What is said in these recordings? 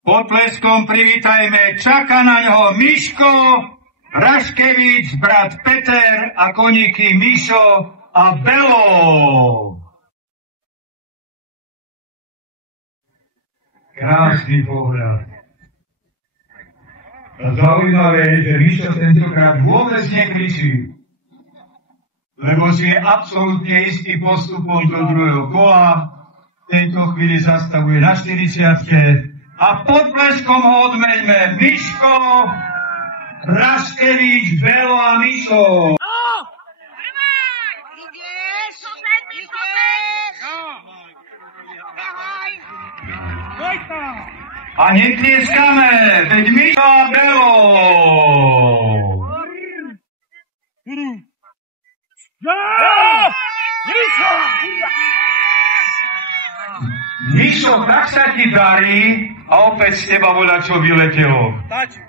Potleskom privítajme, čaká na ňoho Miško, Raškevič, brat Peter a koníky Mišo a Belo. Krásny pohľad. A zaujímavé je, že Mišo tentokrát vôbec nekričí, lebo si je absolútne istý postupom do druhého kola. V tejto chvíli zastavuje na 40. A pod pleskom ho odmeňme Miško, Raškevič, Belo a Mišo. A netlieskame, veď Mišo a Belo. Mišo, tak sa ti darí a opäť z teba voľa čo vyletelo. Tať.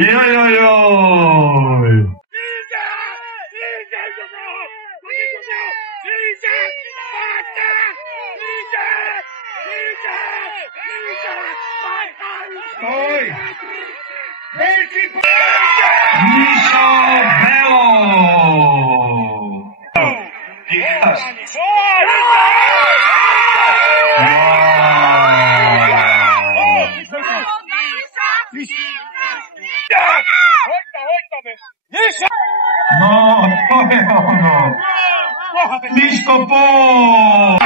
Jojojoj. Stoj! Mišo, Belo! Dýchaš? No, to je ono. Miško, poď!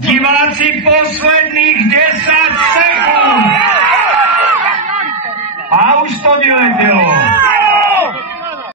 Diváci, posledných 10 sekúnd! A už to vyletelo.